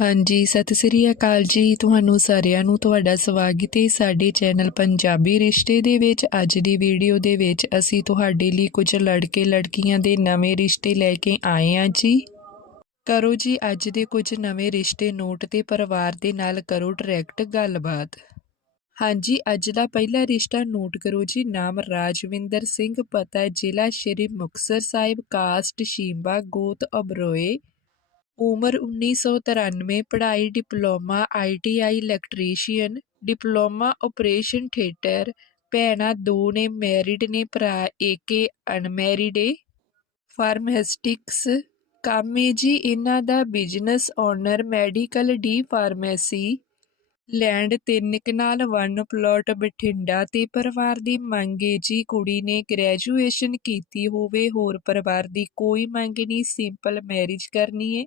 ਹਾਂਜੀ, ਸਤਿ ਸ੍ਰੀ ਅਕਾਲ ਜੀ। ਤੁਹਾਨੂੰ ਸਾਰਿਆਂ ਨੂੰ ਤੁਹਾਡਾ ਸਵਾਗਤ ਹੈ ਸਾਡੇ ਚੈਨਲ ਪੰਜਾਬੀ ਰਿਸ਼ਤੇ ਦੇ ਵਿੱਚ। ਅੱਜ ਦੀ ਵੀਡੀਓ ਦੇ ਵਿੱਚ ਅਸੀਂ ਤੁਹਾਡੇ ਲਈ ਕੁਝ ਲੜਕੇ ਲੜਕੀਆਂ ਦੇ ਨਵੇਂ ਰਿਸ਼ਤੇ ਲੈ ਕੇ ਆਏ ਹਾਂ ਜੀ। ਕਰੋ ਜੀ, ਅੱਜ ਦੇ ਕੁਝ ਨਵੇਂ ਰਿਸ਼ਤੇ ਨੋਟ ਤੇ ਪਰਿਵਾਰ ਦੇ ਨਾਲ ਕਰੋ ਡਾਇਰੈਕਟ ਗੱਲਬਾਤ। ਹਾਂਜੀ, ਅੱਜ ਦਾ ਪਹਿਲਾ ਰਿਸ਼ਤਾ ਨੋਟ ਕਰੋ ਜੀ। ਨਾਮ ਰਾਜਵਿੰਦਰ ਸਿੰਘ, ਪਤਾ ਜ਼ਿਲ੍ਹਾ ਸ਼੍ਰੀ ਮੁਕਤਸਰ ਸਾਹਿਬ, ਕਾਸਟ ਸ਼ੀਂਬਾ ਗੋਤ ਅਬਰੋਏ। ਉਮਰ 1993 ਪੜ੍ਹਾਈ, diploma ITI electrician, diploma, operation theatre, ਭੈਣਾਂ ਦੋ ਨੇ ਮੈਰਿਡ ਨੇ, ਭਰਾ ਏਕੇ ਅਨਮੈਰਿਡ ਏ। ਫਾਰਮਾਸਿਸਟਿਕਸ, ਕੰਮ ਹੈ ਜੀ, ਇਹਨਾਂ ਦਾ business owner, medical D pharmacy. Land ਤਿੰਨ ਕਨਾਲ ਵਨ ਪਲਾਟ ਬਠਿੰਡਾ ਤੇ ਪਰਿਵਾਰ ਦੀ ਮੰਗ ਏ ਜੀ, ਕੁੜੀ ਨੇ ਗ੍ਰੈਜੂਏਸ਼ਨ ਕੀਤੀ ਹੋਵੇ, ਹੋਰ ਪਰਿਵਾਰ ਦੀ ਕੋਈ ਮੰਗ ਨਹੀਂ, ਸਿੰਪਲ ਮੈਰਿਜ ਕਰਨੀ ਏ।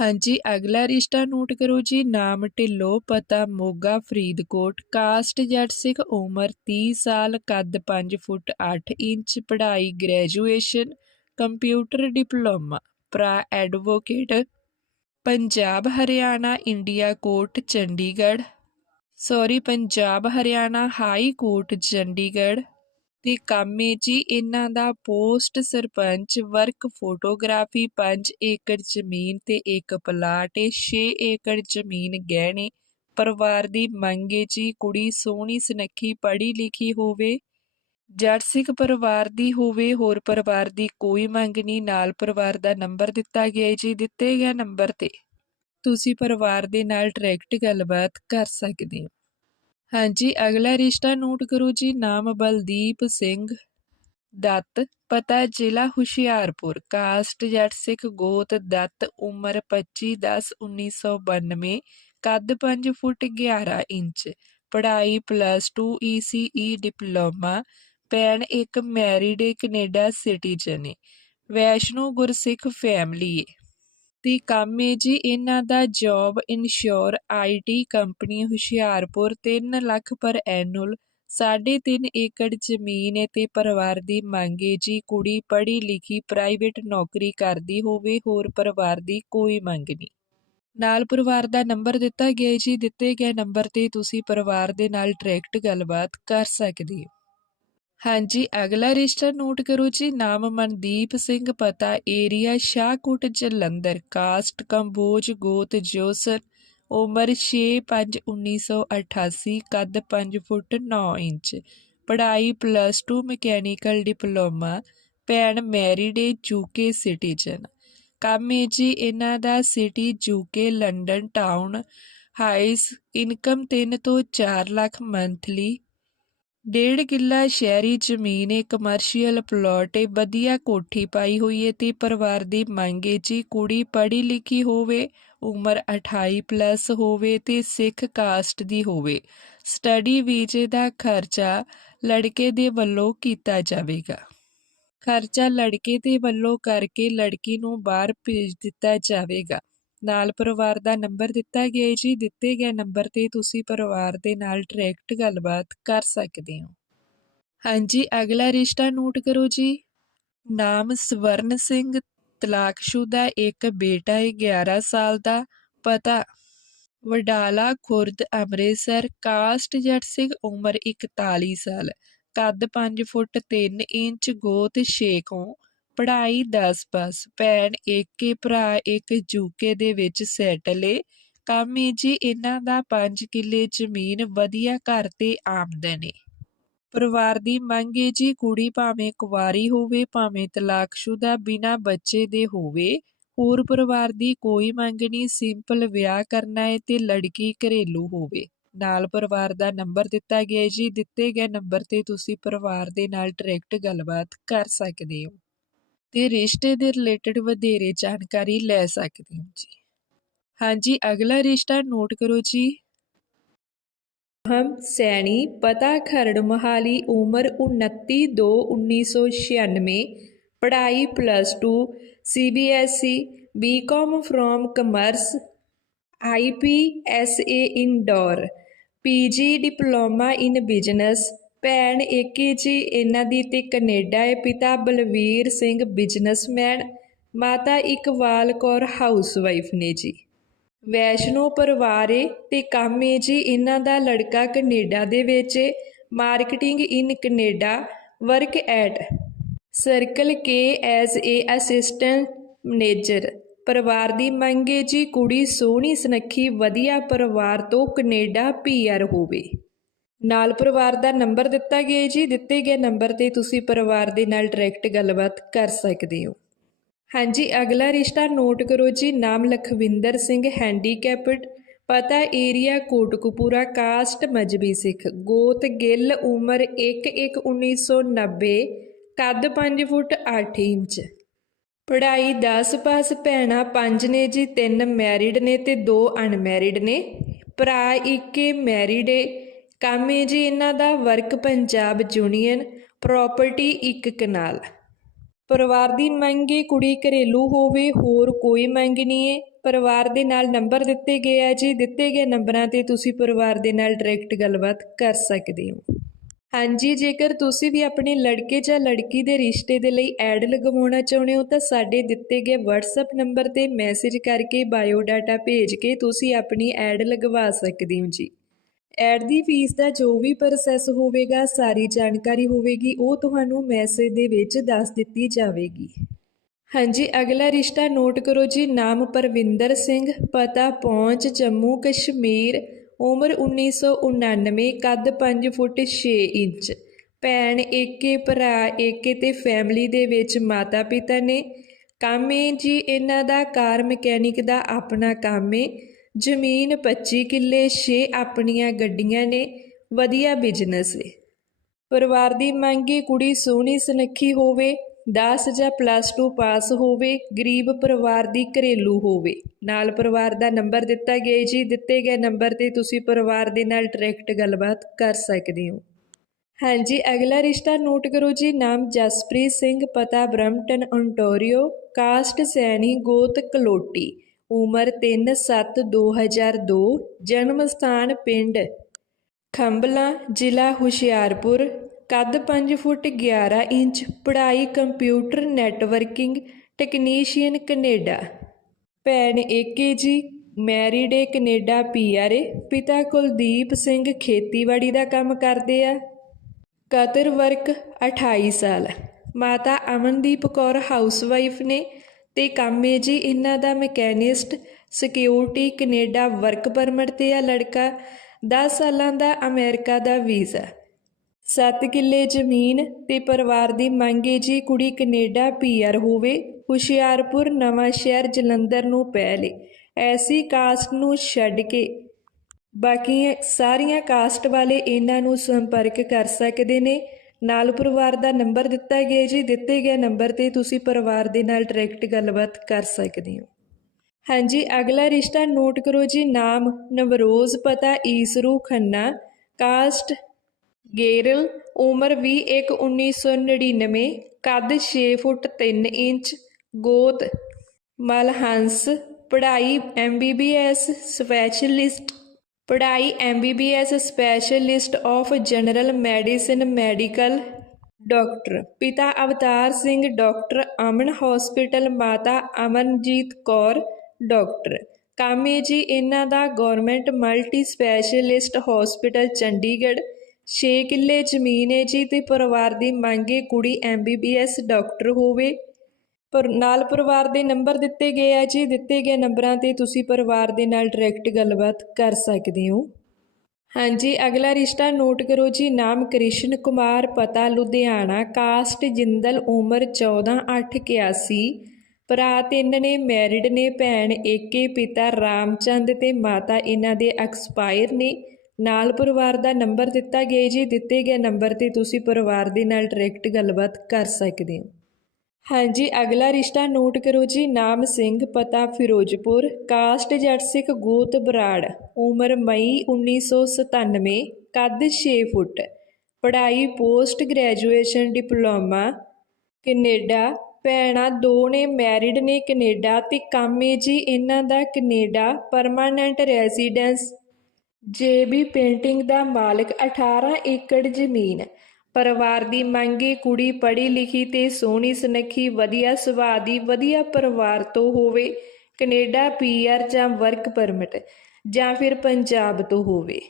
ਹਾਂਜੀ, ਅਗਲਾ ਰਿਸ਼ਤਾ ਨੋਟ ਕਰੋ ਜੀ। ਨਾਮ ਢਿੱਲੋਂ, ਪਤਾ ਮੋਗਾ, ਫਰੀਦਕੋਟ। ਕਾਸਟ ਜੱਟ ਸਿੱਖ ਉਮਰ 30 ਸਾਲ, ਕੱਦ 5 ਫੁੱਟ 8 ਇੰਚ, ਪੜ੍ਹਾਈ ਗ੍ਰੈਜੂਏਸ਼ਨ, ਕੰਪਿਊਟਰ ਡਿਪਲੋਮਾ। ਪ੍ਰਾ advocate, Punjab, Haryana, India court, Chandigarh. Sorry Punjab, Haryana high court, Chandigarh. ਤੇ ਕੰਮ ਹੈ ਜੀ ਇਹਨਾਂ ਦਾ ਪੋਸਟ ਸਰਪੰਚ, ਵਰਕ ਫੋਟੋਗ੍ਰਾਫੀ 5 ਏਕੜ ਜ਼ਮੀਨ ਤੇ ਇੱਕ ਪਲਾਟ ਏ 6 ਏਕੜ ਜ਼ਮੀਨ ਗਹਿਣੇ, ਪਰਿਵਾਰ ਦੀ ਮੰਗ ਏ ਜੀ ਕੁੜੀ ਸੋਹਣੀ ਸੁਨੱਖੀ ਪੜ੍ਹੀ ਲਿਖੀ ਹੋਵੇ, ਜੱਟ ਸਿੱਖ ਪਰਿਵਾਰ ਦੀ ਹੋਵੇ, ਹੋਰ ਪਰਿਵਾਰ ਦੀ ਕੋਈ ਮੰਗ ਨਹੀਂ, ਨਾਲ ਪਰਿਵਾਰ ਦਾ ਨੰਬਰ ਦਿੱਤਾ ਗਿਆ ਹੈ ਜੀ, ਦਿੱਤੇ ਗਿਆ ਨੰਬਰ ਤੇ। ਤੁਸੀਂ ਪਰਿਵਾਰ ਦੇ ਨਾਲ ਡਾਇਰੈਕਟ ਗੱਲਬਾਤ ਕਰ ਸਕਦੇ ਹੋ। ਹਾਂਜੀ, ਅਗਲਾ ਰਿਸ਼ਤਾ ਨੋਟ ਕਰੋ ਜੀ, ਨਾਮ ਬਲਦੀਪ ਸਿੰਘ ਦੱਤ, ਪਤਾ ਜ਼ਿਲ੍ਹਾ ਹੁਸ਼ਿਆਰਪੁਰ, ਕਾਸਟ ਜੱਟ ਸਿੱਖ ਗੋਤ ਦੱਤ, ਉਮਰ 25 10 1992 ਕੱਦ 5 ਫੁੱਟ 11 ਇੰਚ, ਪੜ੍ਹਾਈ ਪਲੱਸ 2 ECE ਡਿਪਲੋਮਾ, ਭੈਣ ਇੱਕ ਮੈਰਿਡ ਏ ਕੈਨੇਡਾ ਸਿਟੀਜ਼ਨ ਏ, ਵੈਸ਼ਨੂ ਗੁਰਸਿੱਖ ਫੈਮਿਲੀ ਏ ਕੰਮ ਏ ਜੀ ਇਹਨਾਂ ਦਾ job ensure IT company Hoshiarpur 3 lakh per annual 3.5 ਏਕੜ ਜ਼ਮੀਨ ਹੈ ਤੇ ਪਰਿਵਾਰ ਦੀ ਮੰਗ ਏ ਜੀ ਕੁੜੀ ਪੜ੍ਹੀ ਲਿਖੀ ਪ੍ਰਾਈਵੇਟ ਨੌਕਰੀ ਕਰਦੀ ਹੋਵੇ, ਹੋਰ ਪਰਿਵਾਰ ਦੀ ਕੋਈ ਮੰਗ ਨਹੀਂ। ਨਾਲ ਪਰਿਵਾਰ ਦਾ ਨੰਬਰ ਦਿੱਤਾ ਗਿਆ ਜੀ, ਦਿੱਤੇ ਗਏ ਨੰਬਰ ਤੇ ਤੁਸੀਂ ਪਰਿਵਾਰ ਦੇ ਨਾਲ ਡਾਇਰੈਕਟ ਗੱਲਬਾਤ ਕਰ ਸਕਦੇ ਹੋ। ਹਾਂਜੀ, ਅਗਲਾ ਰਿਸ਼ਤਾ ਨੋਟ ਕਰੋ ਜੀ। ਨਾਮ ਮਨਦੀਪ ਸਿੰਘ, ਪਤਾ ਏਰੀਆ ਸ਼ਾਹਕੋਟ, ਜਲੰਧਰ। ਕਾਸਟ ਕੰਬੋਜ, ਗੋਤ ਜੋਸਰ, ਉਮਰ 6/5/1988 ਕੱਦ 5 ਫੁੱਟ 9 ਇੰਚ। ਪੜ੍ਹਾਈ ਪਲੱਸ 2 ਮਕੈਨੀਕਲ ਡਿਪਲੋਮਾ ਭੈਣ ਮੈਰਿਡ ਏ ਯੂਕੇ ਸਿਟੀਜ਼ਨ ਕੰਮ ਹੈ ਜੀ, ਇਹਨਾਂ ਦਾ ਸਿਟੀ ਯੂਕੇ ਲੰਡਨ ਟਾਊਨ ਹਾਈਸ ਇਨਕਮ 3 ਤੋਂ 4 ਲੱਖ ਮੰਥਲੀ ਡੇਢ ਕਿੱਲਾ ਸ਼ਹਿਰੀ ਜ਼ਮੀਨ ਏ ਕਮਰਸ਼ੀਅਲ ਪਲਾਟ ਏ ਵਧੀਆ ਕੋਠੀ ਪਾਈ ਹੋਈ ਏ ਤੇ ਪਰਿਵਾਰ ਦੀ ਮੰਗ ਏ ਜੀ ਕੁੜੀ ਪੜ੍ਹੀ ਲਿਖੀ ਹੋਵੇ, ਉਮਰ 28 ਪਲੱਸ ਹੋਵੇ ਤੇ ਸਿੱਖ ਕਾਸਟ ਦੀ ਹੋਵੇ। ਸਟੱਡੀ ਵੀਜ਼ੇ ਦਾ ਖਰਚਾ ਲੜਕੇ ਦੇ ਵੱਲੋਂ ਕੀਤਾ ਜਾਵੇਗਾ। ਖਰਚਾ ਲੜਕੇ ਦੇ ਵੱਲੋਂ ਕਰਕੇ ਲੜਕੀ ਨੂੰ ਬਾਹਰ ਭੇਜ ਦਿੱਤਾ ਜਾਵੇਗਾ। ਨਾਲ ਪਰਿਵਾਰ ਦਾ ਨੰਬਰ ਦਿੱਤਾ ਗਿਆ ਹੈ ਜੀ। ਦਿੱਤੇ ਗਏ ਨੰਬਰ ਤੇ ਤੁਸੀਂ ਪਰਿਵਾਰ ਦੇ ਨਾਲ ਡਾਇਰੈਕਟ ਗੱਲਬਾਤ ਕਰ ਸਕਦੇ ਹੋ। ਹਾਂਜੀ, ਅਗਲਾ ਰਿਸ਼ਤਾ ਨੋਟ ਕਰੋ ਜੀ। ਨਾਮ ਸਵਰਨ ਸਿੰਘ ਤਲਾਕਸ਼ੁਦਾ ਇੱਕ ਬੇਟਾ ਹੈ 11 ਸਾਲ ਦਾ। ਪਤਾ, ਵਡਾਲਾ ਖੁਰਦ ਅੰਮ੍ਰਿਤਸਰ, ਕਾਸਟ ਜੱਟ ਸਿੰਘ ਉਮਰ 41 ਸਾਲ। ਕੱਦ 5 ਫੁੱਟ 3 ਇੰਚ ਗੋਤ ਛੇਕੋਂ ਪੜ੍ਹਾਈ 10 ਬਸ, ਭੈਣ ਏਕੇ ਭਰਾ ਇੱਕ ਯੂਕੇ ਦੇ ਵਿੱਚ ਸੈਟਲ ਏ। ਕੰਮ ਏ ਜੀ ਇਹਨਾਂ ਦਾ 5 ਕਿੱਲੇ ਜ਼ਮੀਨ ਵਧੀਆ ਘਰ ਤੇ ਆਮਦਨ ਏ। ਪਰਿਵਾਰ ਦੀ ਮੰਗ ਏ ਜੀ ਕੁੜੀ ਭਾਵੇਂ ਕੁਵਾਰੀ ਹੋਵੇ, ਭਾਵੇਂ ਤਲਾਕਸ਼ੁਦਾ ਬਿਨਾ ਬੱਚੇ ਦੇ ਹੋਵੇ। ਹੋਰ ਪਰਿਵਾਰ ਦੀ ਕੋਈ ਮੰਗ ਨਹੀਂ, ਸਿੰਪਲ ਵਿਆਹ ਕਰਨਾ ਏ ਤੇ ਲੜਕੀ ਘਰੇਲੂ ਹੋਵੇ। ਨਾਲ ਪਰਿਵਾਰ ਦਾ ਨੰਬਰ ਦਿੱਤਾ ਗਿਆ ਜੀ, ਦਿੱਤੇ ਗਏ ਨੰਬਰ ਤੇ ਤੁਸੀਂ ਪਰਿਵਾਰ ਦੇ ਨਾਲ ਡਾਇਰੈਕਟ ਗੱਲਬਾਤ ਕਰ ਸਕਦੇ ਹੋ। ਤੇ ਰਿਸ਼ਤੇ ਦੇ ਰਿਲੇਟਡ ਵਧੇਰੇ ਜਾਣਕਾਰੀ ਲੈ ਸਕਦੇ ਹੋ ਜੀ। ਹਾਂਜੀ, ਅਗਲਾ ਰਿਸ਼ਤਾ ਨੋਟ ਕਰੋ ਜੀ। ਹਮ ਸੈਣੀ, ਪਤਾ ਖਰੜ ਮਹਾਲੀ, ਉਮਰ 29 2 1996 ਪੜ੍ਹਾਈ plus 2 CBSE BCom from commerce IP SA Indore PG diploma in business ਭੈਣ ਏਕੇ ਜੀ, ਇਹਨਾਂ ਦੀ ਤੇ ਕੈਨੇਡਾ ਹੈ ਪਿਤਾ ਬਲਵੀਰ ਸਿੰਘ ਬਿਜ਼ਨਸਮੈਨ, ਮਾਤਾ ਇਕਬਾਲ ਕੌਰ ਹਾਊਸਵਾਈਫ ਨੇ ਜੀ। ਵੈਸ਼ਨੋ ਪਰਿਵਾਰ ਏ ਤੇ ਕੰਮ ਏ ਜੀ ਇਹਨਾਂ ਦਾ ਲੜਕਾ ਕੈਨੇਡਾ ਦੇ ਵਿੱਚ marketing in Canada, work at Circle K as a assistant manager. ਪਰਿਵਾਰ ਦੀ ਮੰਗ ਏ ਜੀ ਕੁੜੀ ਸੋਹਣੀ ਸੁਨੱਖੀ, ਵਧੀਆ ਪਰਿਵਾਰ ਤੋਂ ਕੈਨੇਡਾ ਪੀਆਰ ਹੋਵੇ। ਨਾਲ ਪਰਿਵਾਰ ਦਾ ਨੰਬਰ ਦਿੱਤਾ ਗਿਆ ਜੀ। ਦਿੱਤੇ ਗਏ ਨੰਬਰ ਤੇ ਤੁਸੀਂ ਪਰਿਵਾਰ ਦੇ ਨਾਲ ਡਾਇਰੈਕਟ ਗੱਲਬਾਤ ਕਰ ਸਕਦੇ ਹੋ। ਹਾਂਜੀ, ਅਗਲਾ ਰਿਸ਼ਤਾ ਨੋਟ ਕਰੋ ਜੀ। ਨਾਮ ਲਖਵਿੰਦਰ ਸਿੰਘ ਹੈਂਡੀਕੈਪਡ ਪਤਾ ਏਰੀਆ ਕੋਟਕਪੂਰਾ, ਕਾਸਟ, ਮਜਬੀ ਸਿੱਖ। ਗੋਤ, ਗਿੱਲ, ਉਮਰ 1-1-1990 ਕੱਦ 5 ਫੁੱਟ 8 ਇੰਚ। ਪੜ੍ਹਾਈ 10 ਪਾਸ ਭੈਣਾਂ 5 ਨੇ ਜੀ। 3 ਮੈਰਿਡ ਨੇ ਤੇ 2 ਅਨਮੈਰਿਡ ਨੇ। ਭਰਾ ਇੱਕੇ ਮੈਰਿਡ ਏ। ਕੰਮ ਏ ਜੀ, ਇਹਨਾਂ ਦਾ ਵਰਕ ਪੰਜਾਬ ਯੂਨੀਅਨ, ਪ੍ਰਾਪਰਟੀ ਇੱਕ ਕਨਾਲ। ਪਰਿਵਾਰ ਦੀ ਮੰਗ ਏ ਕੁੜੀ ਘਰੇਲੂ ਹੋਵੇ, ਹੋਰ ਕੋਈ ਮੰਗ ਨਹੀਂ ਹੈ ਪਰਿਵਾਰ ਦੇ ਨਾਲ ਨੰਬਰ ਦਿੱਤੇ ਗਏ ਆ ਜੀ। ਦਿੱਤੇ ਗਏ ਨੰਬਰਾਂ ਤੇ ਤੁਸੀਂ ਪਰਿਵਾਰ ਦੇ ਨਾਲ ਡਾਇਰੈਕਟ ਗੱਲਬਾਤ ਕਰ ਸਕਦੇ ਹੋ। ਹਾਂਜੀ, ਜੇਕਰ ਤੁਸੀਂ ਵੀ ਆਪਣੇ ਲੜਕੇ ਜਾਂ ਲੜਕੀ ਦੇ ਰਿਸ਼ਤੇ ਦੇ ਲਈ ਐਡ ਲਗਵਾਉਣਾ ਚਾਹੁੰਦੇ ਹੋ, ਤਾਂ ਸਾਡੇ ਦਿੱਤੇ ਗਏ WhatsApp ਨੰਬਰ ਤੇ ਮੈਸੇਜ ਕਰਕੇ ਬਾਇਓ ਡਾਟਾ ਭੇਜ ਕੇ ਤੁਸੀਂ ਆਪਣੀ ਐਡ ਲਗਵਾ ਸਕਦੇ ਹੋ ਜੀ। ਐਡ ਦੀ ਫੀਸ ਦਾ ਜੋ ਵੀ ਪ੍ਰੋਸੈਸ ਹੋਵੇਗਾ, ਸਾਰੀ ਜਾਣਕਾਰੀ ਹੋਵੇਗੀ, ਉਹ ਤੁਹਾਨੂੰ ਮੈਸੇਜ ਦੇ ਵਿੱਚ ਦੱਸ ਦਿੱਤੀ ਜਾਵੇਗੀ। ਹਾਂਜੀ, ਅਗਲਾ ਰਿਸ਼ਤਾ ਨੋਟ ਕਰੋ ਜੀ, ਨਾਮ ਪਰਵਿੰਦਰ ਸਿੰਘ, ਪਤਾ ਪਹੁੰਚ ਜੰਮੂ ਕਸ਼ਮੀਰ, ਉਮਰ 1999 ਕੱਦ 5 ਫੁੱਟ 6 ਇੰਚ। ਭੈਣ ਏਕੇ, ਭਰਾ ਏਕੇ ਤੇ ਫੈਮਿਲੀ ਦੇ ਵਿੱਚ ਮਾਤਾ ਪਿਤਾ ਨੇ। ਕੰਮ ਏ ਜੀ, ਇਹਨਾਂ ਦਾ ਕਾਰ ਮਕੈਨਿਕ ਦਾ ਆਪਣਾ ਕੰਮ ਏ। ਜ਼ਮੀਨ 25 ਕਿੱਲੇ 6 ਆਪਣੀਆਂ ਗੱਡੀਆਂ ਨੇ, ਵਧੀਆ ਬਿਜ਼ਨਸ ਏ। ਪਰਿਵਾਰ ਦੀ ਮੰਗੀ ਕੁੜੀ ਸੋਹਣੀ ਸੁਨੱਖੀ ਹੋਵੇ 10 ਜਾਂ ਪਲੱਸ 2 ਪਾਸ ਹੋਵੇ, ਗਰੀਬ ਪਰਿਵਾਰ ਦੀ ਘਰੇਲੂ ਹੋਵੇ। ਨਾਲ ਪਰਿਵਾਰ ਦਾ ਨੰਬਰ ਦਿੱਤਾ ਗਿਆ ਜੀ, ਦਿੱਤੇ ਗਏ ਨੰਬਰ ਤੇ ਤੁਸੀਂ ਪਰਿਵਾਰ ਦੇ ਨਾਲ ਡਾਇਰੈਕਟ ਗੱਲਬਾਤ ਕਰ ਸਕਦੇ ਹੋ। ਹਾਂਜੀ, ਅਗਲਾ ਰਿਸ਼ਤਾ ਨੋਟ ਕਰੋ ਜੀ, ਨਾਮ ਜਸਪ੍ਰੀਤ ਸਿੰਘ, ਪਤਾ ਬ੍ਰਮਟਨ ontario ਕਾਸਟ ਸੈਣੀ, ਗੋਤ, ਕਲੋਟੀ। ਉਮਰ 3/7/2002 ਜਨਮ ਸਥਾਨ ਪਿੰਡ ਖੰਬਲਾ, ਜ਼ਿਲ੍ਹਾ ਹੁਸ਼ਿਆਰਪੁਰ, ਕੱਦ 5 ਫੁੱਟ 11 ਇੰਚ, ਪੜ੍ਹਾਈ ਕੰਪਿਊਟਰ ਨੈਟਵਰਕਿੰਗ ਟੈਕਨੀਸ਼ੀਅਨ ਕੈਨੇਡਾ। ਭੈਣ ਏਕੇ ਜੀ, ਮੈਰਿਡ ਏ ਕੈਨੇਡਾ ਪੀਆਰ ਏ, ਪਿਤਾ ਕੁਲਦੀਪ ਸਿੰਘ ਖੇਤੀਬਾੜੀ ਦਾ ਕੰਮ ਕਰਦੇ ਆ। ਕਤਰ ਵਰਕ 28 ਸਾਲ। ਮਾਤਾ ਅਮਨਦੀਪ ਕੌਰ ਹਾਊਸਵਾਈਫ ਨੇ ਤੇ ਕੰਮ ਏ ਜੀ, ਇਹਨਾਂ ਦਾ machinist security Canada work permit ਤੇ ਆ ਲੜਕਾ 10 ਸਾਲਾਂ ਦਾ ਅਮਰੀਕਾ ਦਾ ਵੀਜ਼ਾ। 7 ਕਿੱਲੇ ਜ਼ਮੀਨ ਤੇ ਪਰਿਵਾਰ ਦੀ ਮੰਗ ਏ ਜੀ, ਕੁੜੀ ਕੈਨੇਡਾ ਪੀਆਰ ਹੋਵੇ, ਹੁਸ਼ਿਆਰਪੁਰ ਨਵਾਂ ਸ਼ਹਿਰ ਜਲੰਧਰ ਨੂੰ ਪਹਿਲੇ ਐਸੀ ਕਾਸਟ ਨੂੰ ਛੱਡ ਕੇ। ਬਾਕੀ ਸਾਰੀਆਂ ਕਾਸਟ ਵਾਲੇ ਇਹਨਾਂ ਨੂੰ ਸੰਪਰਕ ਕਰ ਸਕਦੇ ਨੇ। ਨਾਲ ਪਰਿਵਾਰ ਦਾ ਨੰਬਰ ਦਿੱਤਾ ਗਿਆ ਜੀ। ਦਿੱਤੇ ਗਏ ਨੰਬਰ ਤੇ ਤੁਸੀਂ ਪਰਿਵਾਰ ਦੇ ਨਾਲ ਡਾਇਰੈਕਟ ਗੱਲਬਾਤ ਕਰ ਸਕਦੇ ਹੋ। ਹਾਂਜੀ, ਅਗਲਾ ਰਿਸ਼ਤਾ ਨੋਟ ਕਰੋ ਜੀ। ਨਾਮ, ਨਵਰੋਜ਼, ਪਤਾ, ਈਸਰੂ, ਖੰਨਾ, ਕਾਸਟ, ਗੇਰਲ, ਉਮਰ 21 1999 ਕੱਦ 6 ਫੁੱਟ 3 ਇੰਚ, ਗੋਤ, ਮਲਹੰਸ, ਪੜ੍ਹਾਈ ਐਮਬੀਬੀਐਸ ਸਪੈਸ਼ਲਿਸਟ ਪੜ੍ਹਾਈ MBBS specialist of general medicine medical doctor ਪਿਤਾ ਅਵਤਾਰ ਸਿੰਘ ਡਾਕਟਰ, ਅਮਨ ਹਸਪੀਟਲ ਮਾਤਾ ਅਮਨਜੀਤ ਕੌਰ ਡਾਕਟਰ। ਕਾਮੇ ਜੀ ਇਹਨਾਂ ਦਾ government multi specialist hospital Chandigarh. 6 ਕਿੱਲੇ ਜ਼ਮੀਨ ਹੈ ਜੀ ਤੇ ਪਰਿਵਾਰ ਦੀ ਮੰਗ ਮੰਗੇ ਕੁੜੀ ਐਮਬੀਬੀਐਸ ਡਾਕਟਰ ਹੋਵੇ। ਪਰ ਨਾਲ ਪਰਿਵਾਰ ਦੇ ਨੰਬਰ ਦਿੱਤੇ ਗਏ ਆ ਜੀ। ਦਿੱਤੇ ਗਏ ਨੰਬਰਾਂ ਤੇ ਤੁਸੀਂ ਪਰਿਵਾਰ ਦੇ ਨਾਲ ਡਾਇਰੈਕਟ ਗੱਲਬਾਤ ਕਰ ਸਕਦੇ ਹੋ। ਹਾਂਜੀ, ਅਗਲਾ ਰਿਸ਼ਤਾ ਨੋਟ ਕਰੋ ਜੀ। ਨਾਮ ਕ੍ਰਿਸ਼ਨ ਕੁਮਾਰ, ਪਤਾ ਲੁਧਿਆਣਾ। ਕਾਸਟ ਜਿੰਦਲ, ਉਮਰ 14881 ਭਰਾ ਤਿੰਨ ਨੇ ਮੈਰਿਡ ਨੇ, ਭੈਣ ਏਕੇ, ਪਿਤਾ ਰਾਮਚੰਦ ਤੇ ਮਾਤਾ ਇਹਨਾਂ ਦੇ ਐਕਸਪਾਇਰ ਨੇ। ਨਾਲ ਪਰਿਵਾਰ ਦਾ ਨੰਬਰ ਦਿੱਤਾ ਗਿਆ ਜੀ। ਦਿੱਤੇ ਗਏ ਨੰਬਰ ਤੇ ਤੁਸੀਂ ਪਰਿਵਾਰ ਦੇ ਨਾਲ ਡਾਇਰੈਕਟ ਗੱਲਬਾਤ ਕਰ ਸਕਦੇ ਹੋ। ਹਾਂਜੀ, ਅਗਲਾ ਰਿਸ਼ਤਾ ਨੋਟ ਕਰੋ ਜੀ। ਨਾਮ ਸਿੰਘ, ਪਤਾ ਫਿਰੋਜ਼ਪੁਰ। ਕਾਸਟ ਜੱਟ ਸਿੱਖ ਗੋਤ ਬਰਾੜ। ਉਮਰ ਮਈ 1997 ਕੱਦ 6 ਫੁੱਟ। ਪੜ੍ਹਾਈ ਪੋਸਟ ਗ੍ਰੈਜੂਏਸ਼ਨ ਡਿਪਲੋਮਾ, ਕੈਨੇਡਾ। ਭੈਣਾਂ ਦੋ ਨੇ ਮੈਰਿਡ ਨੇ ਕੈਨੇਡਾ ਤੇ ਕਾਮੇ ਜੀ। ਇਹਨਾਂ ਦਾ Canada permanent residence JB painting ਦਾ ਮਾਲਕ 18 ਏਕੜ ਜ਼ਮੀਨ। ਪਰਿਵਾਰ ਦੀ ਮੰਗੇ ਕੁੜੀ ਪੜ੍ਹੀ ਲਿਖੀ ਤੇ ਸੋਹਣੀ ਸੁਨੱਖੀ, ਵਧੀਆ ਸੁਭਾਅ ਦੀ ਵਧੀਆ ਪਰਿਵਾਰ ਤੋਂ ਹੋਵੇ, ਕੈਨੇਡਾ ਪੀਆਰ ਜਾਂ ਵਰਕ ਪਰਮਿਟ ਜਾਂ ਫਿਰ ਪੰਜਾਬ ਤੋਂ ਹੋਵੇ।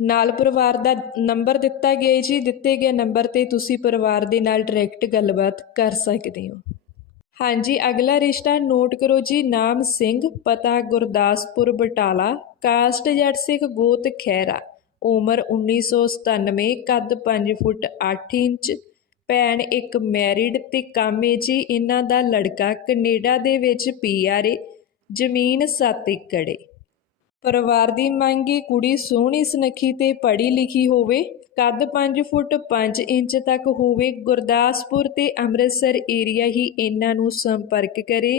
ਨਾਲ ਪਰਿਵਾਰ ਦਾ ਨੰਬਰ ਦਿੱਤਾ ਗਿਆ ਜੀ। ਦਿੱਤੇ ਗਏ ਨੰਬਰ ਤੇ ਤੁਸੀਂ ਪਰਿਵਾਰ ਦੇ ਨਾਲ ਡਾਇਰੈਕਟ ਗੱਲਬਾਤ ਕਰ ਸਕਦੇ ਹੋ। ਹਾਂਜੀ, ਅਗਲਾ ਰਿਸ਼ਤਾ ਨੋਟ ਕਰੋ ਜੀ। ਨਾਮ ਸਿੰਘ, ਪਤਾ ਗੁਰਦਾਸਪੁਰ, ਬਟਾਲਾ। ਕਾਸਟ ਜੱਟ ਸਿੱਖ ਗੋਤ ਖੈਰਾ ਉਮਰ 1997 ਕੱਦ 5 ਫੁੱਟ 8 ਇੰਚ, ਭੈਣ ਇੱਕ ਮੈਰਿਡ ਤੇ ਕੰਮ ਜੀ ਇਹਨਾਂ ਦਾ ਲੜਕਾ ਕੈਨੇਡਾ ਦੇ ਵਿੱਚ ਪੀਆਰ ਏ ਜ਼ਮੀਨ 7 ਏਕੜ ਪਰਿਵਾਰ ਦੀ ਮੰਗੀ ਕੁੜੀ ਸੋਹਣੀ ਸੁਨੱਖੀ ਤੇ ਪੜ੍ਹੀ ਲਿਖੀ ਹੋਵੇ, ਕੱਦ 5 ਫੁੱਟ 5 ਇੰਚ ਤੱਕ ਹੋਵੇ, ਗੁਰਦਾਸਪੁਰ ਤੇ ਅੰਮ੍ਰਿਤਸਰ ਏਰੀਆ ਹੀ ਇਹਨਾਂ ਨੂੰ ਸੰਪਰਕ ਕਰੇ।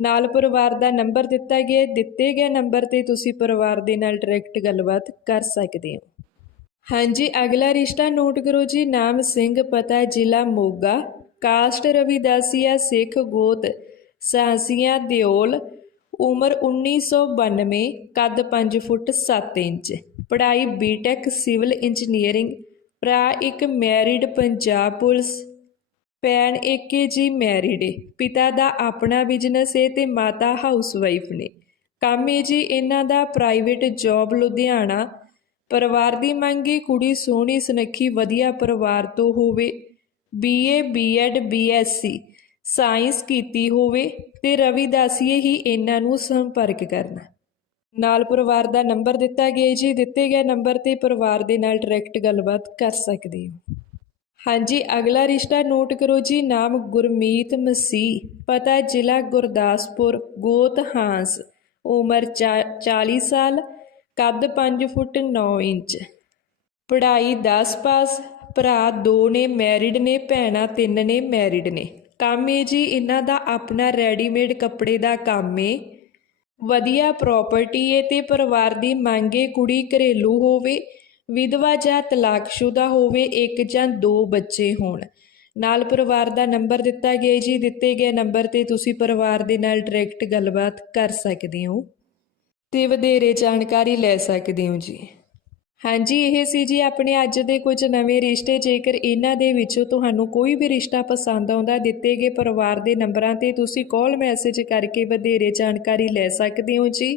ਨਾਲ ਪਰਿਵਾਰ ਦਾ ਨੰਬਰ ਦਿੱਤਾ ਗਿਆ ਦਿੱਤੇ ਗਏ ਨੰਬਰ ਤੇ ਤੁਸੀਂ ਪਰਿਵਾਰ ਦੇ ਨਾਲ ਡਾਇਰੈਕਟ ਗੱਲਬਾਤ ਕਰ ਸਕਦੇ ਹੋ। ਹਾਂਜੀ, ਅਗਲਾ ਰਿਸ਼ਤਾ ਨੋਟ ਕਰੋ ਜੀ। ਨਾਮ ਸਿੰਘ, ਪਤਾ ਜ਼ਿਲ੍ਹਾ ਮੋਗਾ। ਕਾਸਟ ਰਵਿਦਾਸੀਆ ਸਿੱਖ ਗੋਤ। ਸਾਂਸੀਆਂ, ਦਿਓਲ। ਉਮਰ 1992 ਕੱਦ 5 ਫੁੱਟ 7 ਇੰਚ। ਪੜ੍ਹਾਈ ਬੀਟੈਕ ਸਿਵਲ ਇੰਜੀਨੀਅਰਿੰਗ ਭਰਾ ਇੱਕ ਮੈਰਿਡ ਪੰਜਾਬ ਪੁਲਿਸ। ਭੈਣ ਏਕੇ ਜੀ ਮੈਰਿਡ ਏ। ਪਿਤਾ ਦਾ ਆਪਣਾ ਬਿਜ਼ਨਸ ਏ ਤੇ ਮਾਤਾ ਹਾਊਸਵਾਈਫ ਨੇ। ਕੰਮ ਏ ਜੀ ਇਹਨਾਂ ਦਾ ਪ੍ਰਾਈਵੇਟ ਜੌਬ ਲੁਧਿਆਣਾ। ਪਰਿਵਾਰ ਦੀ ਮੰਗੀ ਕੁੜੀ ਸੋਹਣੀ, ਸੁਨੱਖੀ, ਵਧੀਆ ਪਰਿਵਾਰ ਤੋਂ ਹੋਵੇ। ਬੀਏ ਬੀਐਡ ਬੀਐਸਸੀ ਸਾਇੰਸ ਕੀਤੀ ਹੋਵੇ ਤੇ ਰਵਿਦਾਸੀਏ ਹੀ ਇਹਨਾਂ ਨੂੰ ਸੰਪਰਕ ਕਰਨਾ। ਨਾਲ ਪਰਿਵਾਰ ਦਾ ਨੰਬਰ ਦਿੱਤਾ ਗਿਆ ਜੀ। ਦਿੱਤੇ ਗਏ ਨੰਬਰ ਤੇ ਪਰਿਵਾਰ ਦੇ ਨਾਲ ਡਾਇਰੈਕਟ ਗੱਲਬਾਤ ਕਰ ਸਕਦੇ ਹੋ। ਹਾਂਜੀ, ਅਗਲਾ ਰਿਸ਼ਤਾ ਨੋਟ ਕਰੋ ਜੀ, ਨਾਮ ਗੁਰਮੀਤ ਮਸੀਹ, ਪਤਾ ਜ਼ਿਲ੍ਹਾ ਗੁਰਦਾਸਪੁਰ, ਗੋਤ ਹਾਂਸ, ਉਮਰ 40 ਸਾਲ, ਕੱਦ 5 ਫੁੱਟ 9 ਇੰਚ। ਪੜ੍ਹਾਈ 10 ਪਾਸ, ਭਰਾ ਦੋ ਨੇ ਮੈਰਿਡ ਨੇ, ਭੈਣਾਂ ਤਿੰਨ ਨੇ ਮੈਰਿਡ ਨੇ। ਕੰਮ ਏ ਜੀ, ਇਹਨਾਂ ਦਾ ਆਪਣਾ ਰੈਡੀਮੇਡ ਕੱਪੜੇ ਦਾ ਕੰਮ ਏ। ਵਧੀਆ ਪ੍ਰਾਪਰਟੀ ਏ ਤੇ ਪਰਿਵਾਰ ਦੀ ਮੰਗੇ ਕੁੜੀ ਘਰੇਲੂ ਹੋਵੇ। ਵਿਧਵਾ ਜਾਂ ਤਲਾਕਸ਼ੁਦਾ ਹੋਵੇ, ਇੱਕ ਜਾਂ ਦੋ ਬੱਚੇ ਹੋਣ। ਨਾਲ ਪਰਿਵਾਰ ਦਾ ਨੰਬਰ ਦਿੱਤਾ ਗਿਆ ਜੀ। ਦਿੱਤੇ ਗਏ ਨੰਬਰ ਤੇ ਤੁਸੀਂ ਪਰਿਵਾਰ ਦੇ ਨਾਲ ਡਾਇਰੈਕਟ ਗੱਲਬਾਤ ਕਰ ਸਕਦੇ ਹੋ ਤੇ ਵਧੇਰੇ ਜਾਣਕਾਰੀ ਲੈ ਸਕਦੇ ਹੋ ਜੀ। ਹਾਂਜੀ, ਇਹ ਸੀ ਜੀ ਆਪਣੇ ਅੱਜ ਦੇ ਕੁਝ ਨਵੇਂ ਰਿਸ਼ਤੇ। ਜੇਕਰ ਇਹਨਾਂ ਦੇ ਵਿੱਚੋਂ ਤੁਹਾਨੂੰ ਕੋਈ ਵੀ ਰਿਸ਼ਤਾ ਪਸੰਦ ਆਉਂਦਾ, ਦਿੱਤੇ ਗਏ ਪਰਿਵਾਰ ਦੇ ਨੰਬਰਾਂ ਤੇ ਤੁਸੀਂ ਕਾਲ ਮੈਸੇਜ ਕਰਕੇ ਵਧੇਰੇ ਜਾਣਕਾਰੀ ਲੈ ਸਕਦੇ ਹੋ ਜੀ।